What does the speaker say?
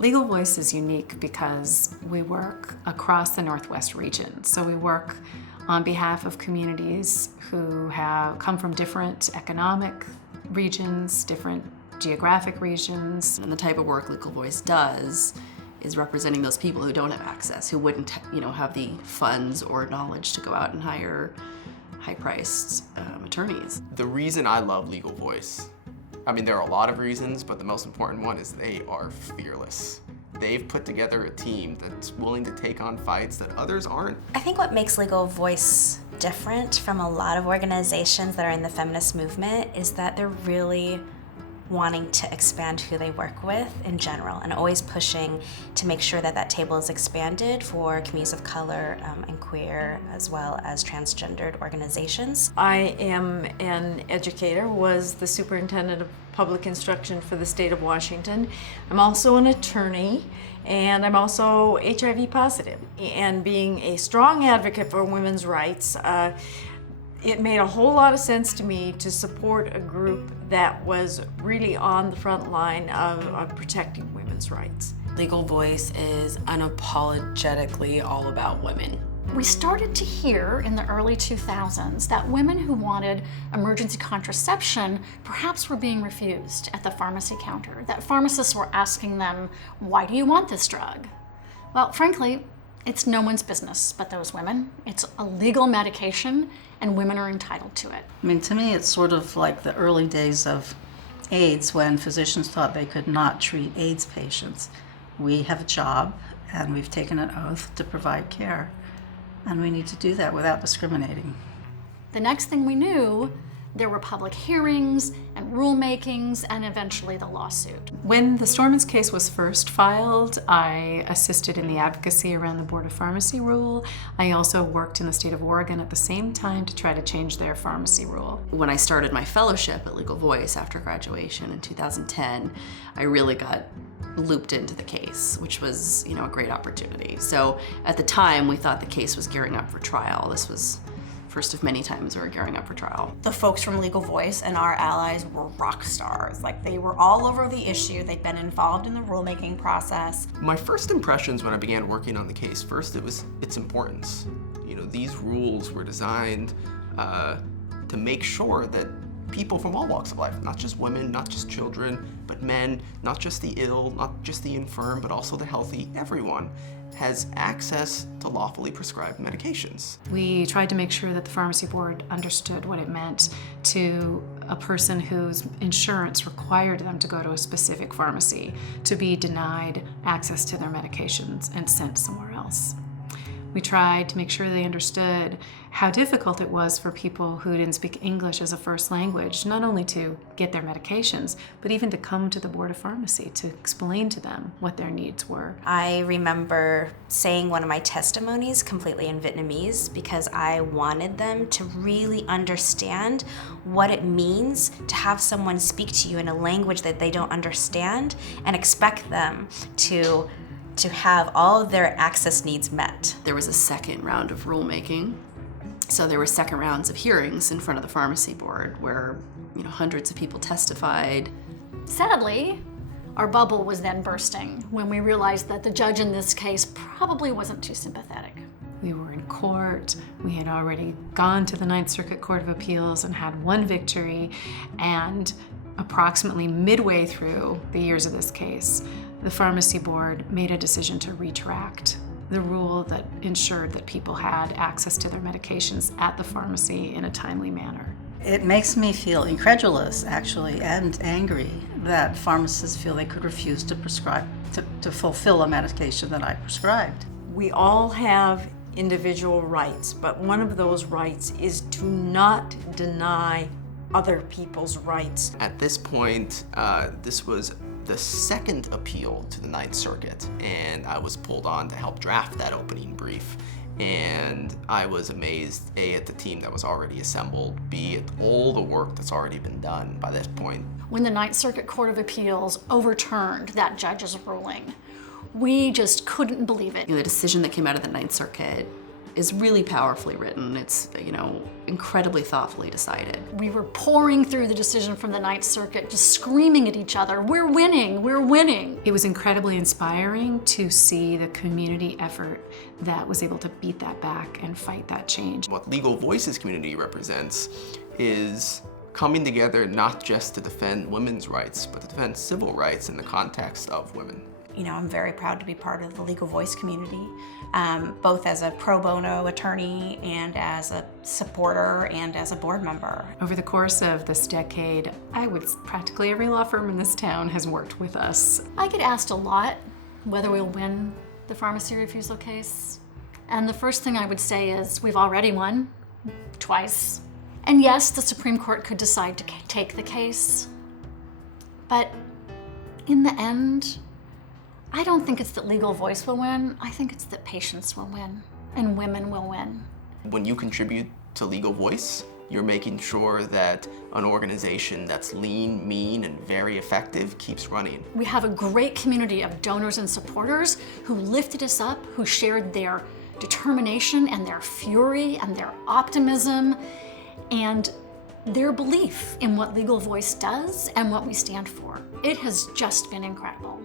Legal Voice is unique because we work across the Northwest region. So we work on behalf of communities who have come from different economic regions, different geographic regions. And the type of work Legal Voice does is representing those people who don't have access, who wouldn't, have the funds or knowledge to go out and hire high-priced attorneys. The reason I love Legal Voice, there are a lot of reasons, but the most important one is they are fearless. They've put together a team that's willing to take on fights that others aren't. I think what makes Legal Voice different from a lot of organizations that are in the feminist movement is that they're really wanting to expand who they work with in general and always pushing to make sure that that table is expanded for communities of color and queer as well as transgendered organizations. I am an educator, was the superintendent of public instruction for the state of Washington. I'm also an attorney, and I'm also HIV positive. And being a strong advocate for women's rights, it made a whole lot of sense to me to support a group that was really on the front line of protecting women's rights. Legal Voice is unapologetically all about women. We started to hear in the early 2000s that women who wanted emergency contraception perhaps were being refused at the pharmacy counter, that pharmacists were asking them, "Why do you want this drug?" Well, frankly, it's no one's business but those women. It's a legal medication, and women are entitled to it. To me, it's sort of like the early days of AIDS when physicians thought they could not treat AIDS patients. We have a job, and we've taken an oath to provide care, and we need to do that without discriminating. The next thing we knew, there were public hearings and rulemakings and eventually the lawsuit. When the Stormans case was first filed, I assisted in the advocacy around the Board of Pharmacy rule. I also worked in the state of Oregon at the same time to try to change their pharmacy rule. When I started my fellowship at Legal Voice after graduation in 2010, I really got looped into the case, which was, a great opportunity. So at the time, we thought the case was gearing up for trial. This was first of many times we were gearing up for trial. The folks from Legal Voice and our allies were rock stars. They were all over the issue. They'd been involved in the rulemaking process. My first impressions when I began working on the case, first it was its importance. These rules were designed to make sure that people from all walks of life, not just women, not just children, but men, not just the ill, not just the infirm, but also the healthy, everyone has access to lawfully prescribed medications. We tried to make sure that the pharmacy board understood what it meant to a person whose insurance required them to go to a specific pharmacy to be denied access to their medications and sent somewhere else. We tried to make sure they understood how difficult it was for people who didn't speak English as a first language, not only to get their medications, but even to come to the Board of Pharmacy to explain to them what their needs were. I remember saying one of my testimonies completely in Vietnamese because I wanted them to really understand what it means to have someone speak to you in a language that they don't understand and expect them to have all of their access needs met. There was a second round of rulemaking. So there were second rounds of hearings in front of the pharmacy board where, hundreds of people testified. Sadly, our bubble was then bursting when we realized that the judge in this case probably wasn't too sympathetic. We were in court. We had already gone to the Ninth Circuit Court of Appeals and had one victory, and approximately midway through the years of this case, the pharmacy board made a decision to retract the rule that ensured that people had access to their medications at the pharmacy in a timely manner. It makes me feel incredulous, actually, and angry that pharmacists feel they could refuse to prescribe, to fulfill a medication that I prescribed. We all have individual rights, but one of those rights is to not deny other people's rights. At this point, this was the second appeal to the Ninth Circuit, and I was pulled on to help draft that opening brief. And I was amazed, A, at the team that was already assembled, B, at all the work that's already been done by this point. When the Ninth Circuit Court of Appeals overturned that judge's ruling, we just couldn't believe it. The decision that came out of the Ninth Circuit is really powerfully written. It's, incredibly thoughtfully decided. We were pouring through the decision from the Ninth Circuit, just screaming at each other, we're winning, we're winning. It was incredibly inspiring to see the community effort that was able to beat that back and fight that change. What Legal Voices community represents is coming together not just to defend women's rights, but to defend civil rights in the context of women. I'm very proud to be part of the Legal Voice community, both as a pro bono attorney and as a supporter and as a board member. Over the course of this decade, practically every law firm in this town has worked with us. I get asked a lot whether we'll win the pharmacy refusal case. And the first thing I would say is we've already won twice. And yes, the Supreme Court could decide to take the case. But in the end, I don't think it's that Legal Voice will win. I think it's that patients will win and women will win. When you contribute to Legal Voice, you're making sure that an organization that's lean, mean, and very effective keeps running. We have a great community of donors and supporters who lifted us up, who shared their determination and their fury and their optimism and their belief in what Legal Voice does and what we stand for. It has just been incredible.